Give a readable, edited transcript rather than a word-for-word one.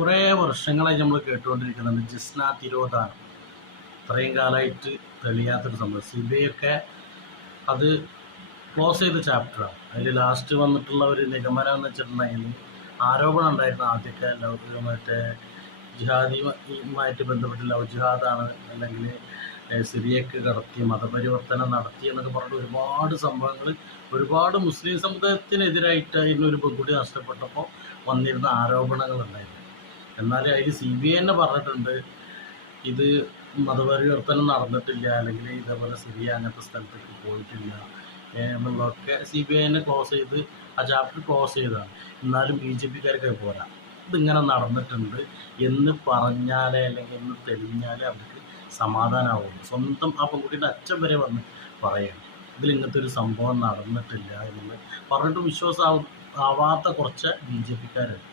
കുറേ വർഷങ്ങളായി നമ്മൾ കേട്ടുകൊണ്ടിരിക്കുന്നുണ്ട് ജിസ്ന തിരോധാനം. ഇത്രയും കാലമായിട്ട് തെളിയാത്തൊരു സംഭവം. സിബിഐയൊക്കെ അത് ക്ലോസ് ചെയ്ത ചാപ്റ്ററാണ്. അതിൽ ലാസ്റ്റ് വന്നിട്ടുള്ള ഒരു നിഗമനം എന്ന് വെച്ചിട്ടുണ്ടെങ്കിൽ ആരോപണം ഉണ്ടായിരുന്നു ആദ്യമൊക്കെ മറ്റേ ജിഹാദിയുമായിട്ട് ബന്ധപ്പെട്ട് ലവ് ജിഹാദാണ്, അല്ലെങ്കിൽ സിറിയക്ക് കടത്തി മതപരിവർത്തനം നടത്തി എന്നൊക്കെ പറഞ്ഞിട്ട് ഒരുപാട് സംഭവങ്ങൾ, ഒരുപാട് മുസ്ലിം സമുദായത്തിനെതിരായിട്ടായിരുന്നു ഒരു പെൺകുട്ടി നഷ്ടപ്പെട്ടപ്പോൾ വന്നിരുന്ന ആരോപണങ്ങളുണ്ടായിരുന്നു. എന്നാൽ അതിൽ CBI തന്നെ പറഞ്ഞിട്ടുണ്ട് ഇത് മതപരിവർത്തനം നടന്നിട്ടില്ല, അല്ലെങ്കിൽ ഇതേപോലെ സിറിയ അങ്ങനത്തെ സ്ഥലത്തേക്ക് പോയിട്ടില്ല എന്നുള്ളതൊക്കെ CBI തന്നെ ക്ലോസ് ചെയ്ത് ആ ചാപ്റ്റർ ക്ലോസ് ചെയ്തതാണ്. എന്നാലും BJP-ക്കാർക്ക് പോരാ, ഇതിങ്ങനെ നടന്നിട്ടുണ്ട് എന്ന് പറഞ്ഞാലേ അല്ലെങ്കിൽ എന്ന് തെളിഞ്ഞാലേ അവർക്ക് സമാധാനമാവുള്ളൂ. സ്വന്തം ആ പെൺകുട്ടിയുടെ അച്ഛൻ വരെ വന്ന് പറയുകയാണ് ഇതിൽ ഇങ്ങനത്തെ ഒരു സംഭവം നടന്നിട്ടില്ല എന്നുള്ളത് പറഞ്ഞിട്ട് വിശ്വാസം ആവാത്ത കുറച്ച് BJP-ക്കാരുണ്ട്.